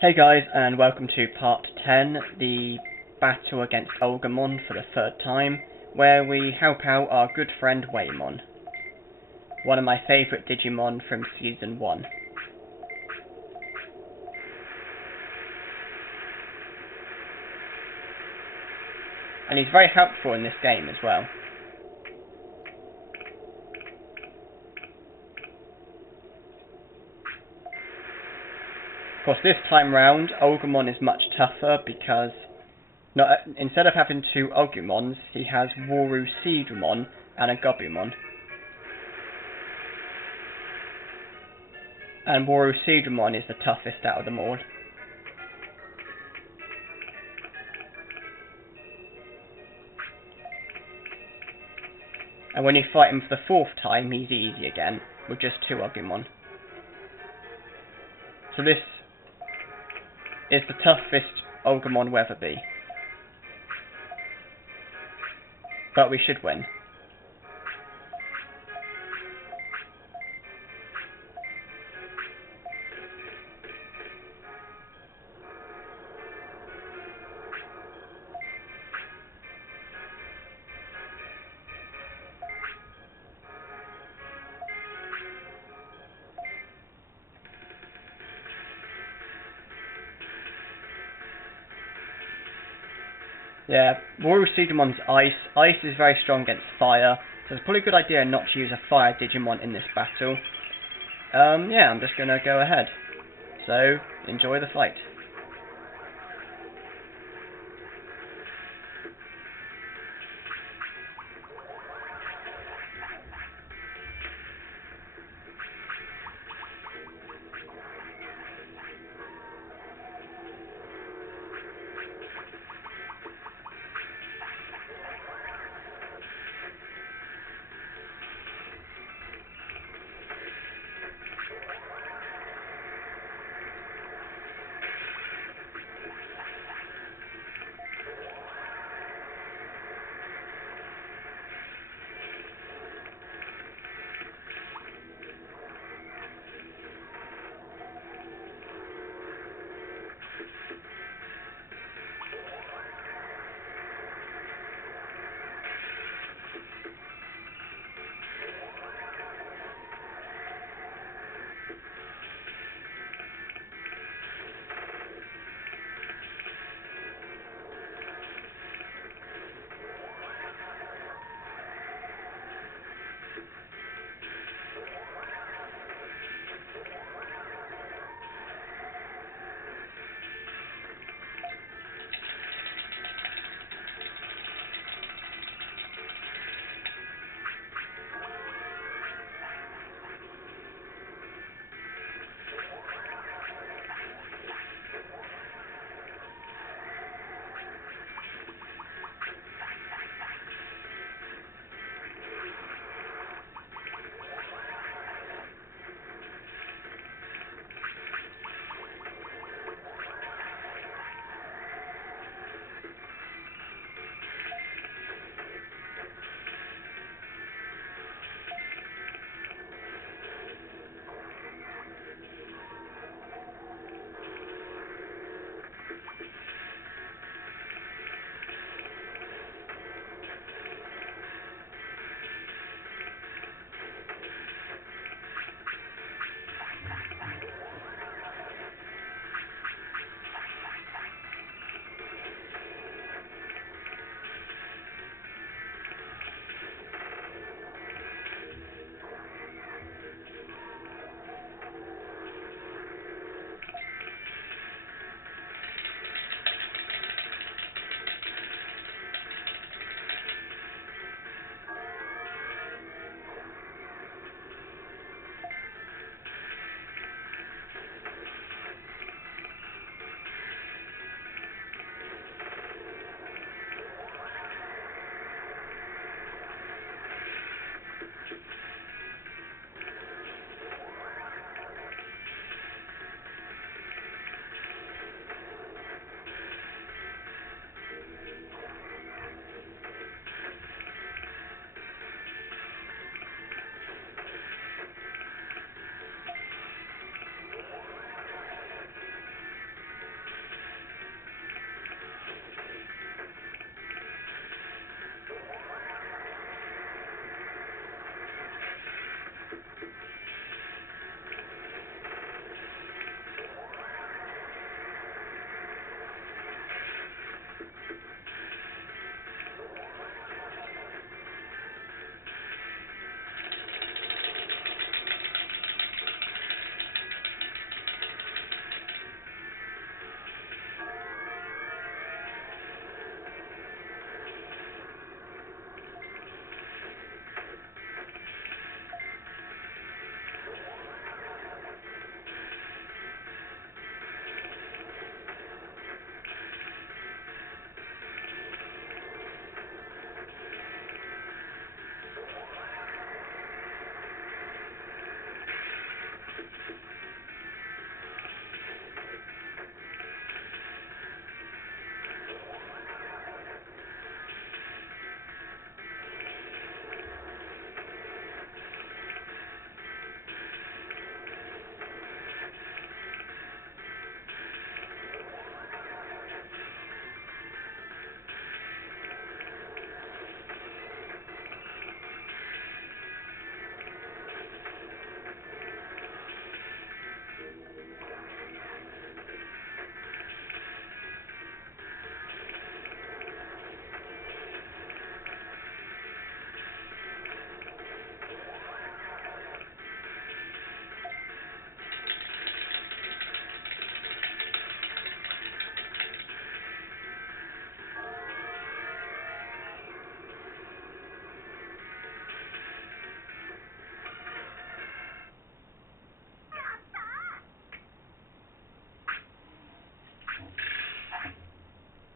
Hey guys, and welcome to part 10, the battle against Olgamon for the third time, where we help out our good friend Waymon, one of my favourite Digimon from Season 1. And he's very helpful in this game as well. Of course, this time round, Olgamon is much tougher because instead of having two Ogumons, he has Machinedramon and a Gobumon. And Machinedramon is the toughest out of them all. And when you fight him for the fourth time, he's easy again, with just two Ogumon. So this is the toughest Olgamon will ever be. But we should win. Yeah, Machinedramon's Ice. Ice is very strong against fire, so it's probably a good idea not to use a fire Digimon in this battle. Yeah, I'm just gonna go ahead. So, enjoy the fight.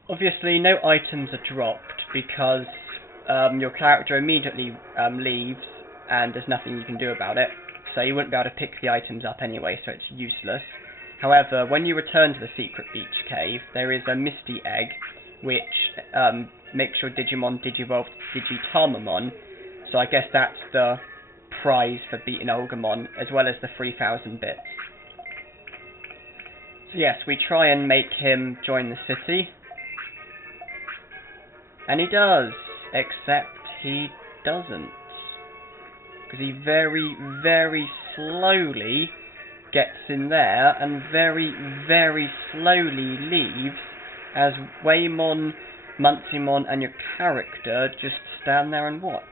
Obviously, no items are dropped because your character immediately leaves and there's nothing you can do about it. So you wouldn't be able to pick the items up anyway, so it's useless. However, when you return to the secret beach cave, there is a Misty Egg, which makes your Digimon digivolve to Digitamamon. So I guess that's the prize for beating Olgamon, as well as the 3,000 bits. So yes, we try and make him join the city. And he does, except he doesn't. Because he very, very slowly gets in there and very, very slowly leaves as Waymon, Muncymon and your character just stand there and watch.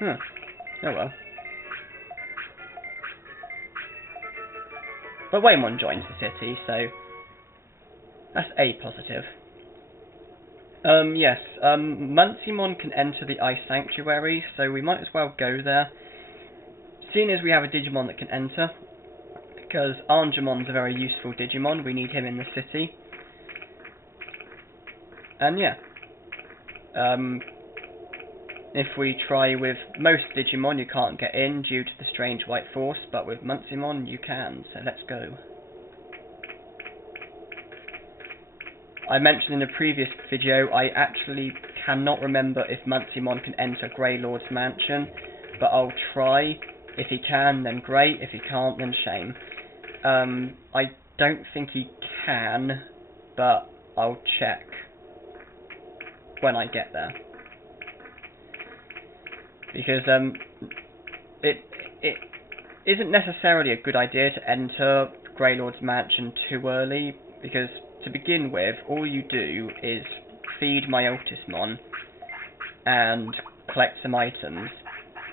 Oh well. But Waymon joins the city, so that's a positive. Yes, Muncymon can enter the Ice Sanctuary, so we might as well go there. Seeing as we have a Digimon that can enter, because Angemon's a very useful Digimon, we need him in the city. And yeah, if we try with most Digimon, you can't get in due to the strange white force, but with Muncymon you can, so let's go. I mentioned in a previous video, I actually cannot remember if Muncymon can enter Greylord's mansion, but I'll try. If he can, then great. If he can't, then shame. I don't think he can, but I'll check when I get there. Because it isn't necessarily a good idea to enter Greylord's mansion too early, because to begin with, all you do is feed Myotismon and collect some items.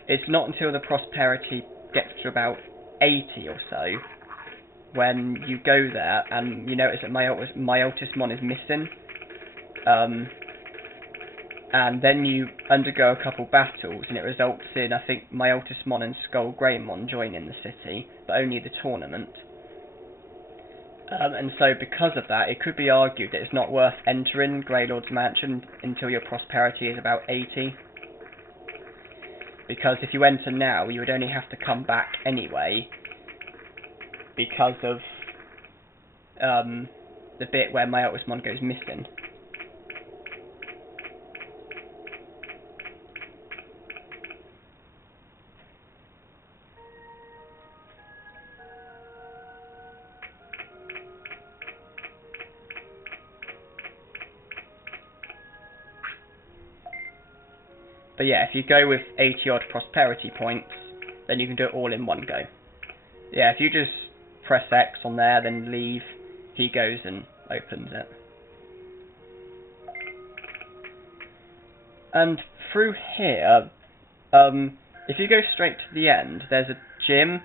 It's not until the prosperity gets to about 80 or so when you go there and you notice that Myotismon is missing. And then you undergo a couple battles and it results in, I think, Myotismon and Skull Greymon joining the city, but only the tournament. And so because of that, it could be argued that it's not worth entering Greylord's mansion until your prosperity is about 80. Because if you enter now, you would only have to come back anyway, because of the bit where Myotismon goes missing. But yeah, if you go with 80 odd prosperity points, then you can do it all in one go. Yeah, if you just press X on there, then leave, he goes and opens it. And through here, if you go straight to the end, there's a gym,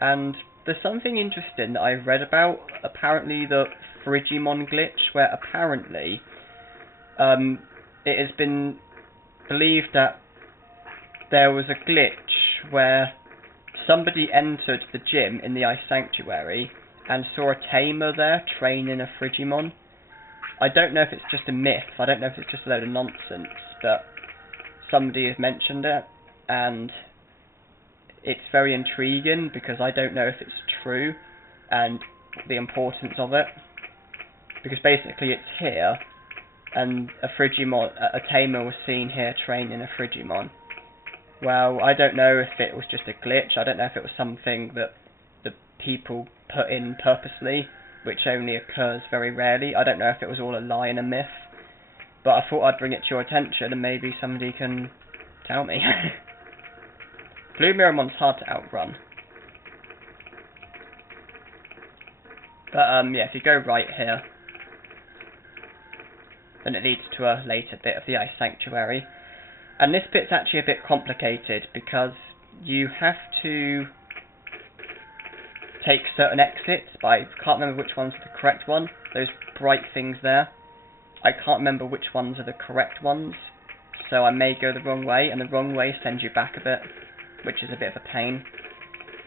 and there's something interesting that I've read about, apparently the Frigimon glitch, where apparently it has been believed that there was a glitch where somebody entered the gym in the Ice Sanctuary and saw a tamer there training a Frigimon. I don't know if it's just a myth, I don't know if it's just a load of nonsense, but somebody has mentioned it, and it's very intriguing because I don't know if it's true and the importance of it. Because basically it's here, and a Frigimon, a tamer was seen here training a Frigimon. Well, I don't know if it was just a glitch, I don't know if it was something that the people put in purposely, which only occurs very rarely. I don't know if it was all a lie and a myth, but I thought I'd bring it to your attention and maybe somebody can tell me. Blue Miramon's hard to outrun. But yeah, if you go right here, then it leads to a later bit of the Ice Sanctuary. And this bit's actually a bit complicated because you have to take certain exits, but I can't remember which one's the correct one. Those bright things there, I can't remember which ones are the correct ones, so I may go the wrong way, and the wrong way sends you back a bit, which is a bit of a pain.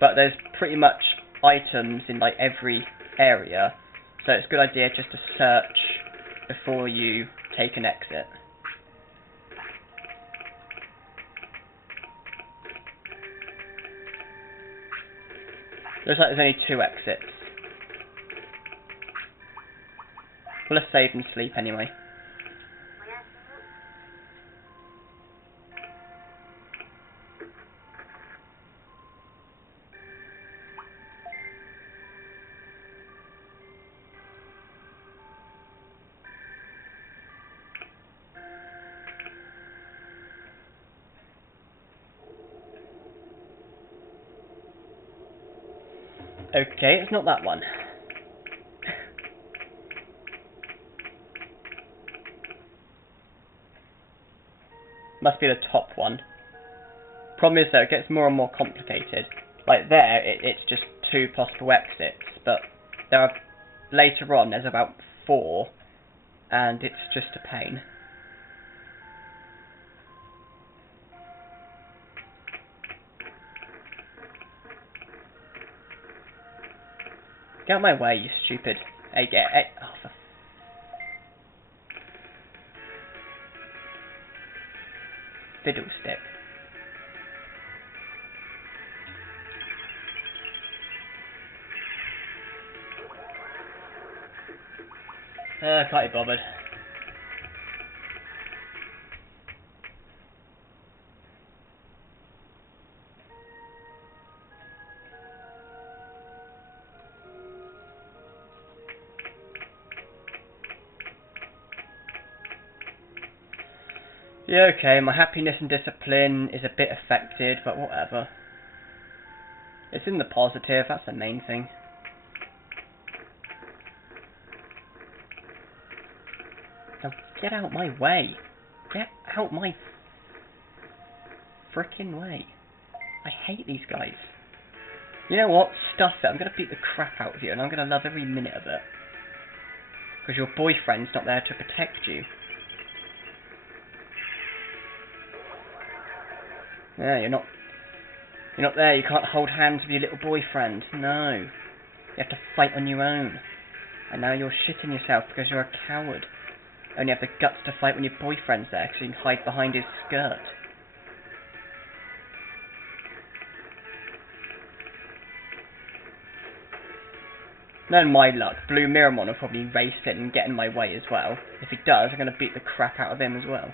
But there's pretty much items in like every area, So it's a good idea just to search before you take an exit. Looks like there's only 2 exits. Well, let's save and sleep anyway. Okay, it's not that one. Must be the top one. Problem is though, it gets more and more complicated. Like there, it's just 2 possible exits, but there are, later on there's about 4, and it's just a pain. Get out of my way, you stupid. Hey, oh, for fiddlestick. Can't be bothered. Yeah, okay, my happiness and discipline is a bit affected, but whatever. It's in the positive, that's the main thing. Now get out my way. Get out my frickin' way. I hate these guys. You know what? Stuff it. I'm gonna beat the crap out of you, and I'm gonna love every minute of it. Because your boyfriend's not there to protect you. Yeah, you're not there. You can't hold hands with your little boyfriend. No. You have to fight on your own. And now you're shitting yourself because you're a coward. Only have the guts to fight when your boyfriend's there because you can hide behind his skirt. Knowing my luck, Blue Miramon will probably race in and get in my way as well. If he does, I'm going to beat the crap out of him as well.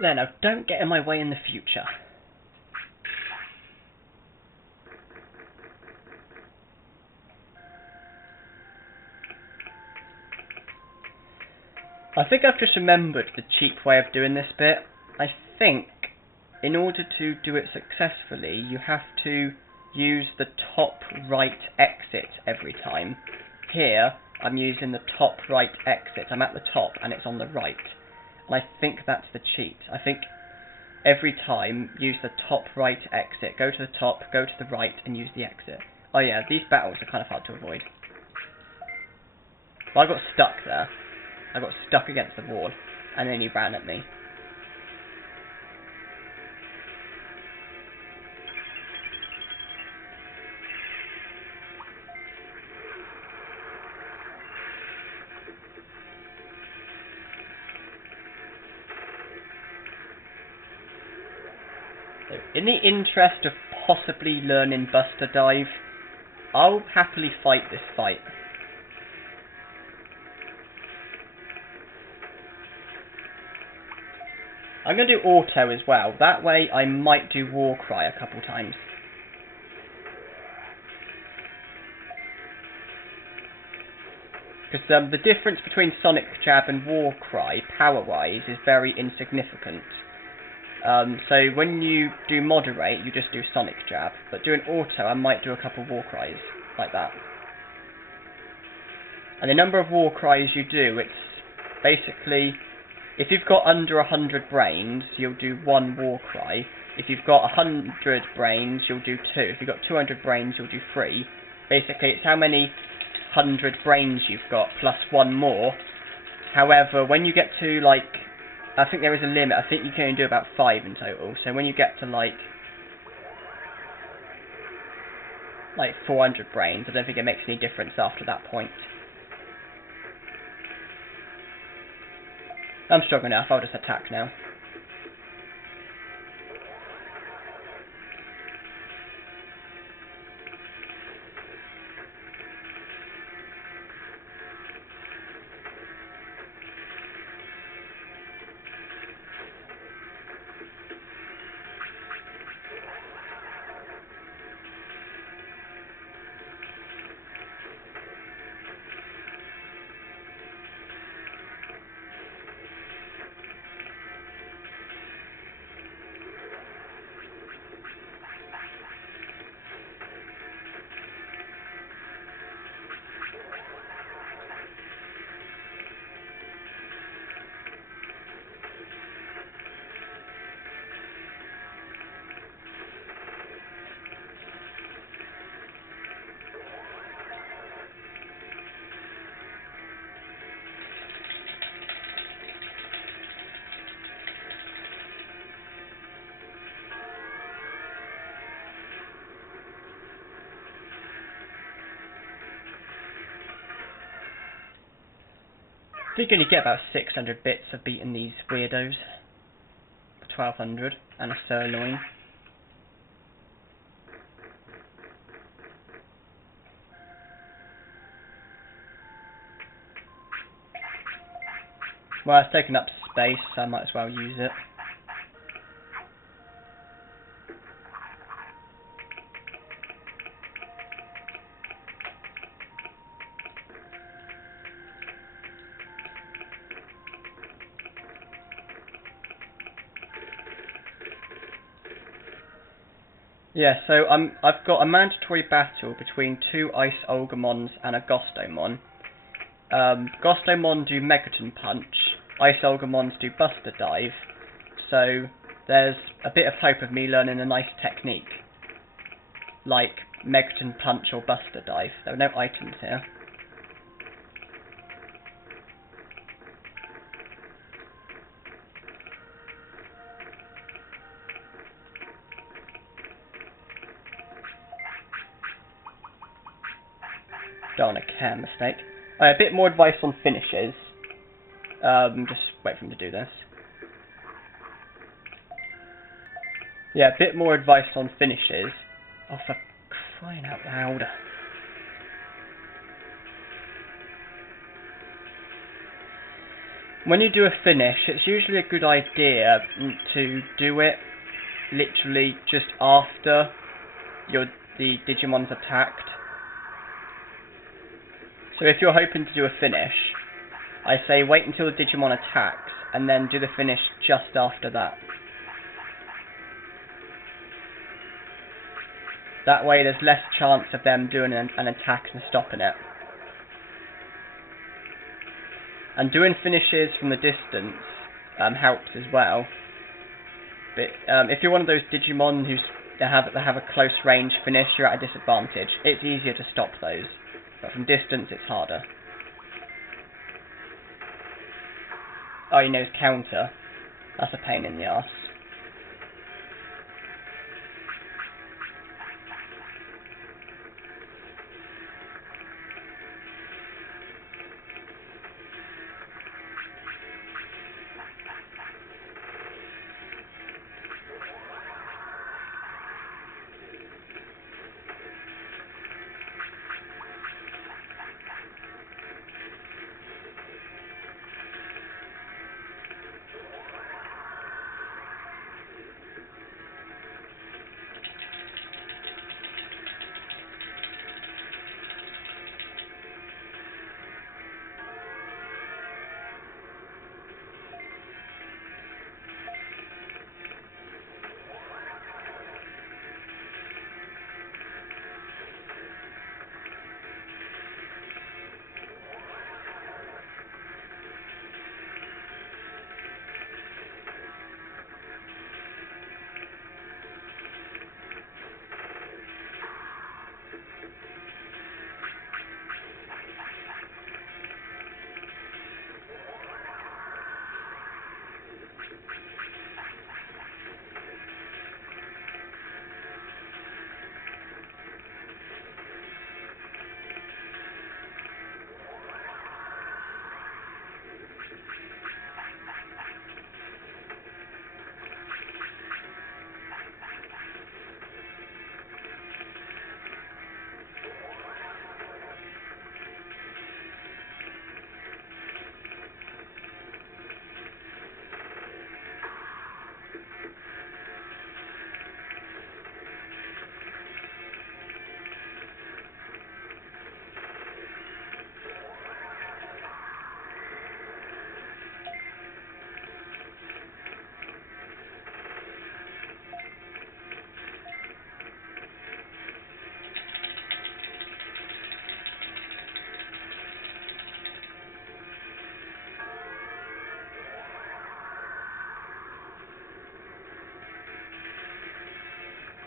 There, now don't get in my way in the future. I think I've just remembered the cheap way of doing this bit. I think in order to do it successfully, you have to use the top right exit every time. Here, I'm using the top right exit. I'm at the top and it's on the right. And I think that's the cheat. I think every time, use the top right exit. Go to the top, go to the right, and use the exit. Oh yeah, these battles are kind of hard to avoid. But I got stuck there. I got stuck against the wall, and then he ran at me. So, in the interest of possibly learning Buster Dive, I'll happily fight this fight. I'm going to do auto as well. That way I might do Warcry a couple times. Because the difference between Sonic Jab and Warcry, power-wise, is very insignificant. So when you do moderate, you just do Sonic Jab. But doing auto, I might do a couple Warcries, like that. And the number of Warcries you do, it's basically, if you've got under 100 brains, you'll do 1 Warcry. If you've got 100 brains, you'll do 2. If you've got 200 brains, you'll do 3. Basically, it's how many 100 brains you've got, plus 1 more. However, when you get to, like, I think there is a limit. I think you can only do about 5 in total. So when you get to, like 400 brains, I don't think it makes any difference after that point. I'm strong enough, I'll just attack now. I think you only get about 600 bits of beating these weirdos. 1200, and it's so annoying. Well, it's taking up space, so I might as well use it. Yeah, so I've got a mandatory battle between 2 Ice Olgamons and a Gostomon. Gostomon do Megaton Punch, Ice Olgamons do Buster Dive, so there's a bit of hope of me learning a nice technique, like Megaton Punch or Buster Dive. There are no items here. Don't want a care mistake. A bit more advice on finishes. Just wait for him to do this. Yeah, a bit more advice on finishes. Oh, for crying out loud. When you do a finish, it's usually a good idea to do it literally just after the Digimon's attacked. So if you're hoping to do a finish, I say wait until the Digimon attacks, and then do the finish just after that. That way there's less chance of them doing an attack and stopping it. And doing finishes from the distance helps as well. But if you're one of those Digimon that have a close range finish, you're at a disadvantage. It's easier to stop those, but from distance it's harder. Oh, you know his counter. That's a pain in the arse.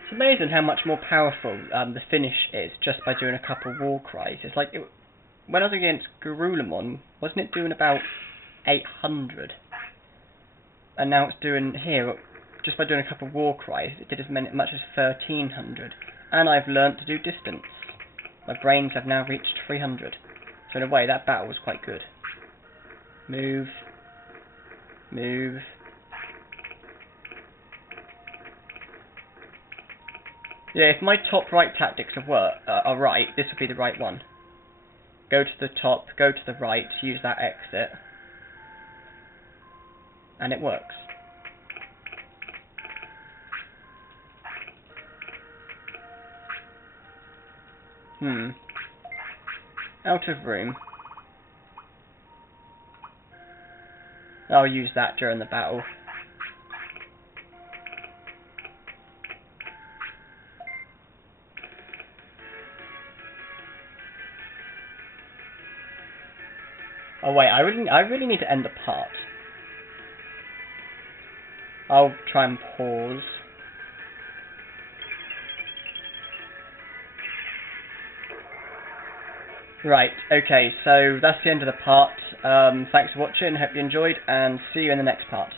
It's amazing how much more powerful the finish is just by doing a couple war cries. It's like, when I was against Gurulamon, wasn't it doing about 800? And now it's doing here, just by doing a couple war cries, it did as much as 1300. And I've learnt to do distance. My brains have now reached 300. So in a way, that battle was quite good. Move. Move. Yeah, if my top right tactics are right, this would be the right one. Go to the top, go to the right, use that exit. And it works. Out of room. I'll use that during the battle. Oh wait, I really need to end the part. I'll try and pause. Right, okay, so that's the end of the part. Thanks for watching, hope you enjoyed, and see you in the next part.